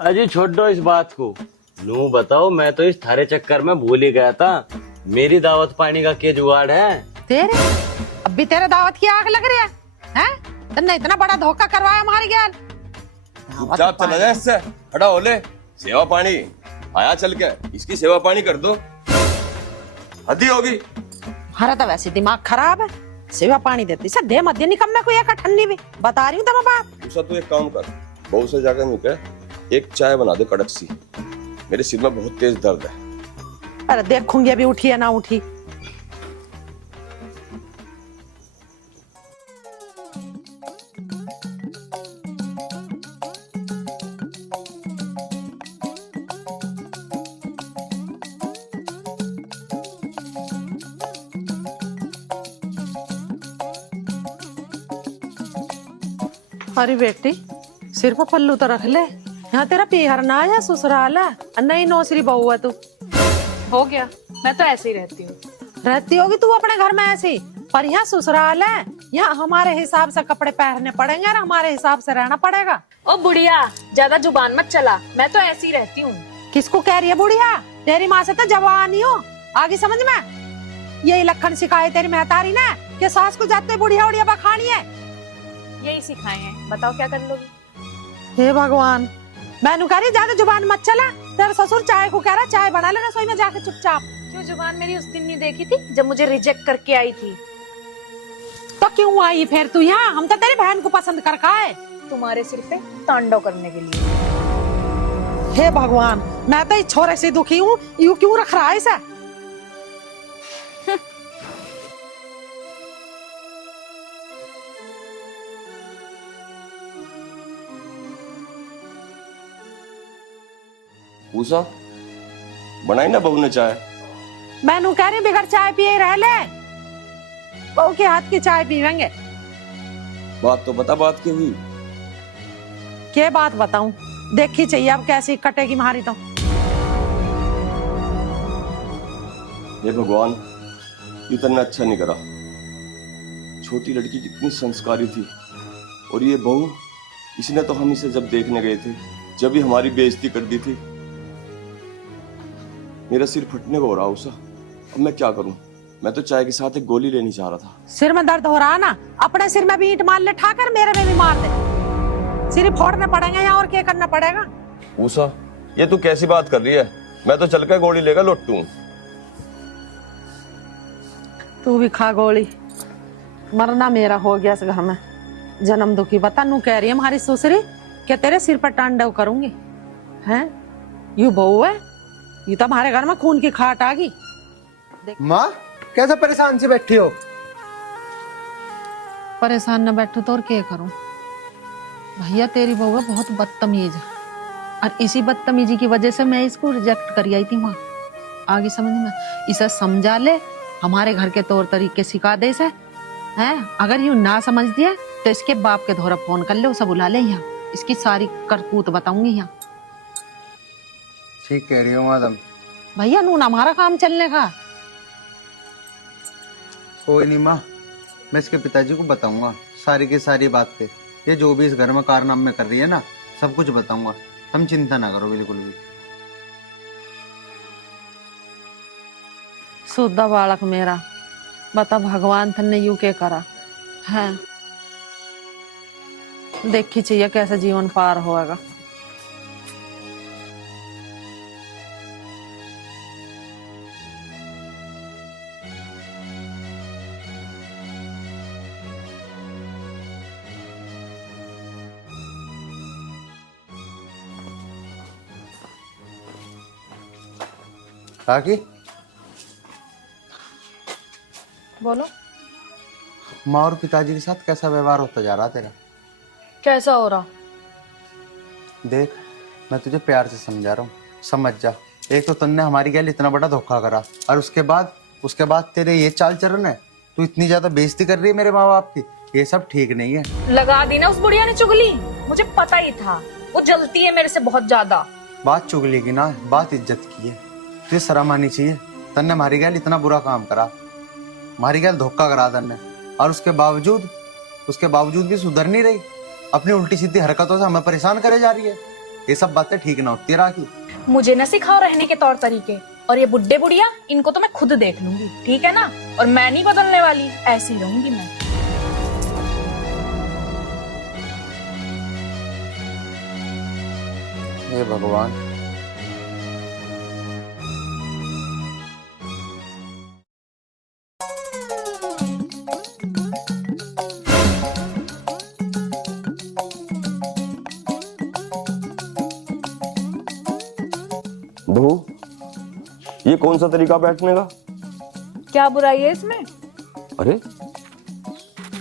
अजी छोड़ो इस बात को, नू बताओ, मैं तो इस थारे चक्कर में भूल ही गया था। मेरी दावत पानी का क्या जुगाड़ है? तेरे अब भी तेरे दावत की आग लग रही है? तुमने इतना बड़ा धोखा करवाया हमारी गैल। चुपचाप चला जाए इससे, खड़ा हो ले। सेवा पानी आया, चल के इसकी सेवा पानी कर दो, हदी होगी। हरा तो वैसे दिमाग खराब है, सेवा पानी देती से दे मध्य निकम में कोई एक ठन्नी भी बता रही हूँ तुम बाप। उषा तू एक काम कर, बहू से जाकर नहीं कह, एक चाय बना दे कड़क सी, मेरे सिर में बहुत तेज दर्द है। अरे देखूंगी अभी उठी है ना उठी। अरे बेटी, सिर पर पल्लू तो रख ले, यहाँ तेरा पीहर ना है ससुराल है, नहीं नौसरी बहू है तू। हो गया, मैं तो ऐसे ही रहती हूँ। रहती होगी तू अपने घर में ऐसी, पर यहाँ ससुराल है, यहाँ हमारे हिसाब से कपड़े पहनने पड़ेंगे और हमारे हिसाब से रहना पड़ेगा। ओ बुढ़िया, ज्यादा जुबान मत चला, मैं तो ऐसे ही रहती हूँ। किसको कह रही है बुढ़िया? तेरी माँ से तो जवान ही हो, आगे समझ में। यही लखन सिखाए तेरी महतारी ने कि सास को जाते बुढ़िया उड़िया बखानी है। यही सिखाए हैं, बताओ क्या कर लोगी? हे भगवान, मैंने कह रही ज्यादा जुबान मत चला। तेरा ससुर चाय को कह रहा चाय बना ले रसोई में जाके चुपचाप। क्यों जुबान मेरी उस दिन नहीं देखी थी जब मुझे रिजेक्ट करके आई थी? तो क्यों आई फिर तू यहाँ? हम तो तेरी बहन को पसंद कर है। तुम्हारे सिर पे तांडव करने के लिए। हे भगवान, मैं तो इस छोरे से दुखी हूँ, यूं क्यों रख रहा है इसे? पूछा बनाई ना बहू ने चाय। मैनू कह रही बिगड़ चाय पिए रह ले, बहू के हाथ की चाय पीवेंगे। बात तो बता, बात क्यों हुई? क्या बात बताऊं, देखी चाहिए अब कैसी कटेगी मारी तो। ये भगवान, ये तन्ने अच्छा नहीं करा। छोटी लड़की कितनी संस्कारी थी, और ये बहू, इसने तो हम इसे जब देखने गए थे, जब ही हमारी बेइज्जती कर दी थी। मेरा सिर फटने को हो रहा उषा, अब मैं क्या करूं? मैं तो चाय के साथ एक गोली लेनी चाह रहा था। सिर में दर्द हो रहा ना, अपने सिर में भी ईंट मार ले ठाकर, मेरे में भी मार दे। सिर फोड़ने पड़ेंगे या और क्या करना पड़ेगा? उषा, ये तू कैसी बात कर रही है? मैं तो चल के गोली लेकर लौटूं। तू भी खा गोली, मरना मेरा हो गया इस घर में। जन्म दुखी बता, नू कह रही है हमारी ससुरी क्या तेरे सिर पर तांडव करूंगी? हैं, यू बहू है, ये तो हमारे घर में खून की खाट आ गई। माँ, कैसे परेशान से बैठी हो? परेशान न बैठो तो और क्या करूं? भैया तेरी बहू है बहुत बदतमीज है, और इसी बदतमीजी की वजह से मैं इसको रिजेक्ट कर आई थी। माँ आगे समझ में, इसे समझा ले, हमारे घर के तौर तरीके सिखा दे इसे। हैं, अगर यूं ना समझ दिया तो इसके बाप के धोरा फोन कर ले, उसे बुला ले यहाँ, इसकी सारी करतूत बताऊंगी यहाँ। ठीक कह रही हो मैडम। भैया नून हमारा काम चलने का। कोई नहीं माँ, मैं इसके पिताजी को बताऊंगा सारी की सारी बात पे। ये जो भी इस घर में कारनामे कर रही है ना, सब कुछ बताऊंगा। हम चिंता ना करो बिल्कुल भी। सुद्धा बालक मेरा, बता भगवान तन्ने यू के करा है। देखी चाहिए कैसे जीवन पार होगा। काकी, बोलो। माँ और पिताजी के साथ कैसा व्यवहार होता जा रहा तेरा? कैसा हो रहा? देख, मैं तुझे प्यार से समझा रहा हूँ, समझ जा। एक तो तुमने हमारी गैल इतना बड़ा धोखा करा, और उसके बाद तेरे ये चाल चलन है। तू इतनी ज्यादा बेइज्जती कर रही है मेरे माँ बाप की, ये सब ठीक नहीं है। लगा दी ना उस बुढ़िया ने चुगली, मुझे पता ही था वो जलती है मेरे से बहुत ज्यादा। बात चुगली की ना, बात इज्जत की है। तुझे शर्म आनी चाहिए। तन्ने हमारी गैल इतना बुरा काम करा, हमारी गैल धोखा करा तन्ने, और उसके बावजूद भी सुधर नहीं रही। अपनी उल्टी सीधी हरकतों से हमें परेशान करे जा रही है। ये सब बातें ठीक ना होती राखी। मुझे न सिखाओ रहने के तौर तरीके, और ये बुड्ढे बुढ़िया, इनको तो मैं खुद देख लूंगी, ठीक है ना? और मैं नहीं बदलने वाली, ऐसी रहूंगी मैं। हे भगवान। बहू, ये कौन सा तरीका बैठने का? क्या बुराई है इसमें? अरे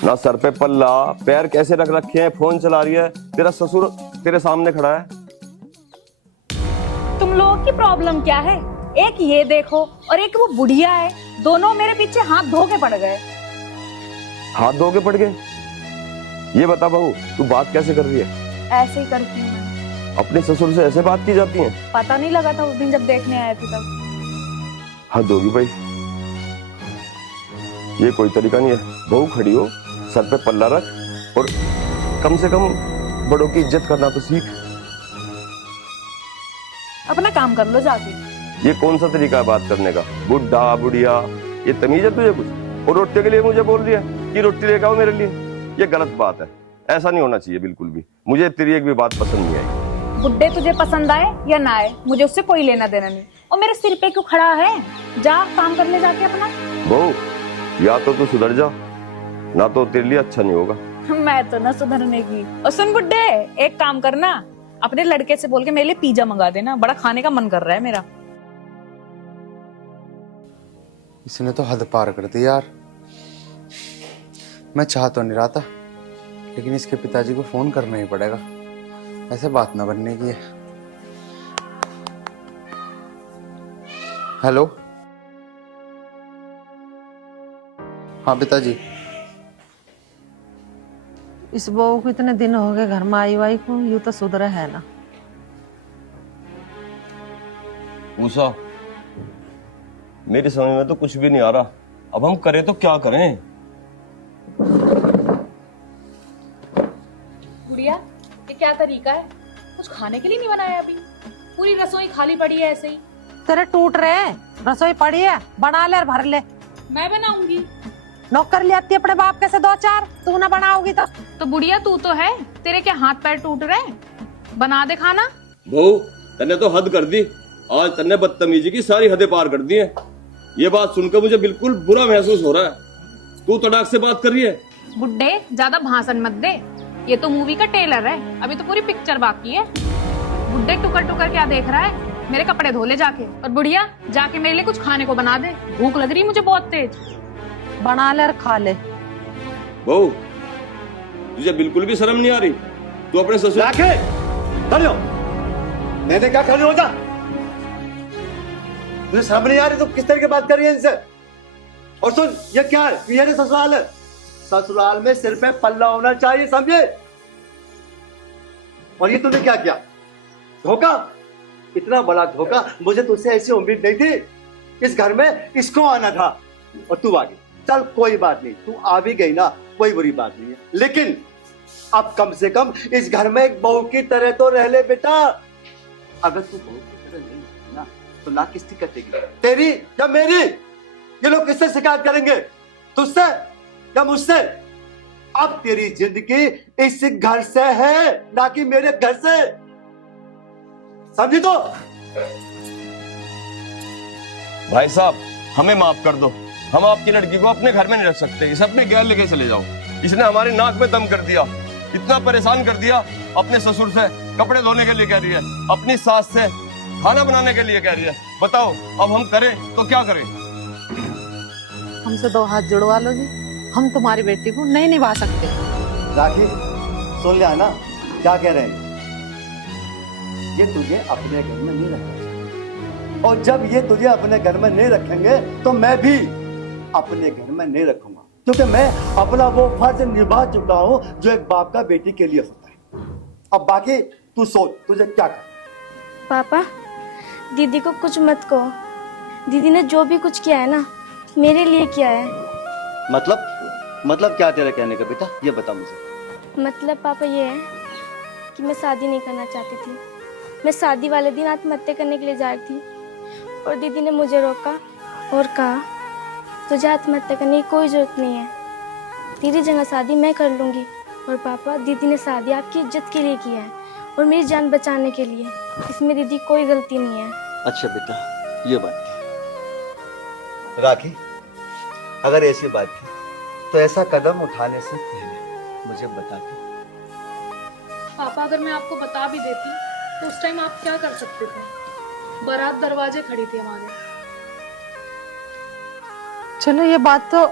ना सर पे पल्ला, पैर कैसे रख रखे हैं, फोन चला रही है, तेरा ससुर तेरे सामने खड़ा है। तुम लोगों की प्रॉब्लम क्या है? एक ये देखो और एक वो बुढ़िया है, दोनों मेरे पीछे हाथ धो के पड़ गए। हाथ धो के पड़ गए? ये बता बहू, तू बात कैसे कर रही है? ऐसे ही करती हूँ मैं। अपने ससुर से ऐसे बात की जाती है? पता नहीं लगा था उस दिन जब देखने आए थे तब। हद होगी भाई, ये कोई तरीका नहीं है। बहू खड़ी हो, सर पे पल्ला रख, और कम से कम बड़ों की इज्जत करना तो सीख। अपना काम कर लो जाके। ये कौन सा तरीका है बात करने का? बुढ़ा बुढ़िया, ये तमीज है तुझे कुछ? और रोटी के लिए मुझे बोल रही है कि रोटी लेकर आओ मेरे लिए? ये गलत बात है, ऐसा नहीं होना चाहिए बिल्कुल भी। मुझे तेरी एक भी बात पसंद नहीं आई। बुड्ढे तुझे पसंद आए या ना आए, मुझे उससे कोई लेना देना नहीं। और मेरे सिर पे क्यों खड़ा है? जा काम कर ले जाके अपना। बहू, या तो तू सुधर जा, ना तो तेरे लिए अच्छा नहीं होगा। मैं तो ना सुधरने की। और सुन बुड्ढे, एक काम करना, अपने लड़के से बोल के मेरे लिए पिज्जा मंगा देना, बड़ा खाने का मन कर रहा है मेरा। इसने तो हद पार कर दी यार। मैं चाह तो नहीं रहा था, लेकिन इसके पिताजी को फोन करना ही पड़ेगा, ऐसे बात ना बनने की है। हेलो, हाँ पिताजी। इस बहू को इतने दिन हो गए घर में आई वाई को, यूं तो सुधरा है ना। उषा, मेरी समझ में तो कुछ भी नहीं आ रहा। अब हम करें तो क्या करें? गुड़िया, ये क्या तरीका है? कुछ खाने के लिए नहीं बनाया अभी? पूरी रसोई खाली पड़ी है ऐसे ही। तेरे टूट रहे हैं, रसोई पड़ी है, बना ले और भर ले। मैं बनाऊंगी। नौकर ले आती अपने बाप के से 2-4, तू ना बनाओगी तो बुढ़िया तू तो है, तेरे क्या हाथ पैर टूट रहे? बना दे खाना। बहू, तन्ने तो हद कर दी। आज तन्ने बदतमीजी की सारी हदें पार कर दी है। ये बात सुनकर मुझे बिल्कुल बुरा महसूस हो रहा है। तू तड़ाक से बात कर रही है। बुड्ढे, ज्यादा भाषण मत दे, ये तो मूवी का टेलर है, अभी तो पूरी पिक्चर बाकी है। बुड्ढे टुकर टुकर क्या देख रहा है? मेरे कपड़े धो ले जाके। और बुढ़िया, जाके मेरे लिए कुछ खाने को बना दे, भूख लग रही मुझे बहुत तेज। बना ले और खा ले। बहू, तुझे बिल्कुल भी शर्म नहीं आ रही? तू अपने ससुर मैंने क्या खड़े हो जा? तुझे शर्म नहीं आ रही तो किस तरह की बात कर रही है इनसे? और सुन, ये क्या है? ये नहीं ससुराल है। ससुराल में सिर पे पल्ला होना चाहिए, समझे? और ये तूने क्या किया? धोखा, इतना बड़ा धोखा। मुझे तुझसे ऐसी उम्मीद नहीं थी। इस घर में इसको आना था और तू आ गई। चल कोई बात नहीं, तू आ भी गई ना, कोई बुरी बात नहीं है। लेकिन अब कम से कम इस घर में एक बहू की तरह तो रह ले बेटा। अगर तू बहू की तरह नहीं रहती ना, तो ना किसकी कटेगी, तेरी या मेरी? ये लोग किससे शिकायत करेंगे? तुझसे या मुझसे? अब तेरी जिंदगी इस घर से है, ना कि मेरे घर से, समझी? तो भाई साहब, हमें माफ कर दो। हम आपकी लड़की को अपने घर में नहीं रख सकते। इसे अपने घर लेके चले जाओ। इसने हमारी नाक में दम कर दिया, इतना परेशान कर दिया। अपने ससुर से कपड़े धोने के लिए कह रही है, अपनी सास से खाना बनाने के लिए कह रही है। बताओ अब हम करें तो क्या करें? हमसे 2 हाथ जुड़वा लो जी, हम तुम्हारी बेटी को नहीं निभा सकते। राखी, सुन लिया ना क्या कह रहे हैं? ये तुझे अपने घर में नहीं रखेंगे, और जब ये तुझे अपने घर में नहीं रखेंगे तो मैं भी अपने घर में नहीं रखूंगा, क्योंकि मैं अपना वो फर्ज निभा चुका हूं जो एक बाप का बेटी के लिए होता है। अब बाकी तू सोच, तुझे क्या करना। पापा, दीदी को कुछ मत कहो। दीदी ने जो भी कुछ किया है ना, मेरे लिए किया है। मतलब क्या तेरा कहने का बेटा, ये बता मुझे। मतलब पापा ये है कि मैं शादी नहीं करना चाहती थी। मैं शादी वाले दिन आत्महत्या करने के लिए जा रही थी, और दीदी ने मुझे रोका और कहा तुझे आत्महत्या करने की कोई जरूरत नहीं है, तेरी जगह शादी मैं कर लूँगी। और पापा, दीदी ने शादी आपकी इज्जत के लिए की है और मेरी जान बचाने के लिए। इसमें दीदी कोई गलती नहीं है। अच्छा बेटा, ये बात थी। राखी, अगर ऐसी बात थी तो ऐसा कदम उठाने से पहले मुझे बता दे। पापा, अगर मैं आपको बता भी देती तो उस टाइम आप क्या कर सकते थे? बारात दरवाजे खड़ी थी हमारे। चलो ये बात तो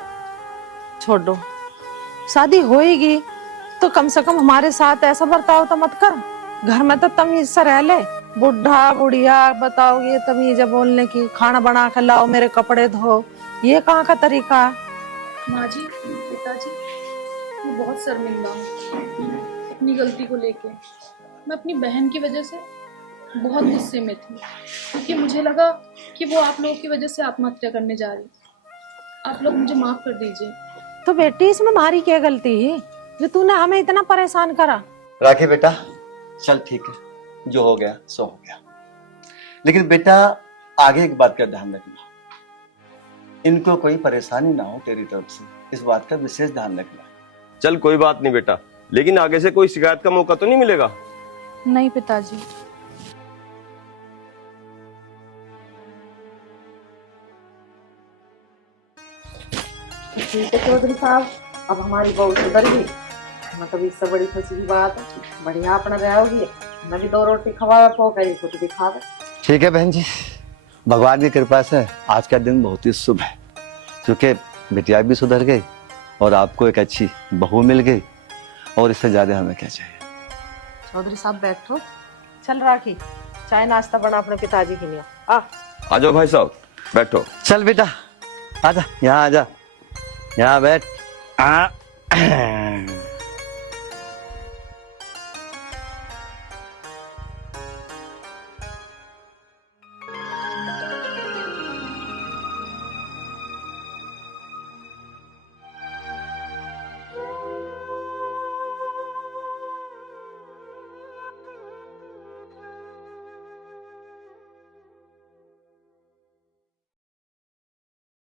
छोड़ दो, शादी होएगी तो कम से कम हमारे साथ ऐसा बर्ताव तो मत कर। घर में तो तमीज से रह ले। बुढ़ा बुढ़िया बताओगे तमीज है बोलने की, खाना बना कर लाओ, मेरे कपड़े धो, ये कहाँ का तरीका है? माँ जी, पिताजी, मैं बहुत शर्मिंदा हूँ अपनी गलती को लेके। मैं अपनी बहन की वजह से बहुत गुस्से में थी, क्योंकि मुझे लगा कि वो आप लोगों की वजह से आत्महत्या करने जा रही। आप लोग मुझे माफ कर दीजिए। तो बेटी, इसमें हमारी क्या गलती है जो तूने हमें इतना परेशान करा? राखी बेटा, चल ठीक है, जो हो गया सो हो गया। लेकिन बेटा, आगे एक बात का ध्यान रखना, इनको कोई परेशानी ना हो तेरी तरफ से, इस बात का विशेष ध्यान रखना। चल कोई बात नहीं बेटा, लेकिन आगे से कोई शिकायत का मौका तो नहीं मिलेगा? नहीं पिताजी। ठीक है चौधरी साहब, अब हमारी बहू सुधर गई, मतलब इससे बड़ी खुशी की बात है। बढ़िया अपना रहोगी, मैं भी 2 रोटी खवा पोखरी कुछ दिखा दे। ठीक है बहन जी, भगवान की कृपा से आज का दिन बहुत ही शुभ है, क्योंकि बिटिया भी सुधर गई और आपको एक अच्छी बहू मिल गई, और इससे ज्यादा हमें क्या चाहिए। चौधरी साहब बैठो। चल राखी, चाय नाश्ता बना अपने पिताजी के लिए। आ जाओ भाई साहब, बैठो। चल बेटा, आजा यहाँ, आजा यहाँ बैठ।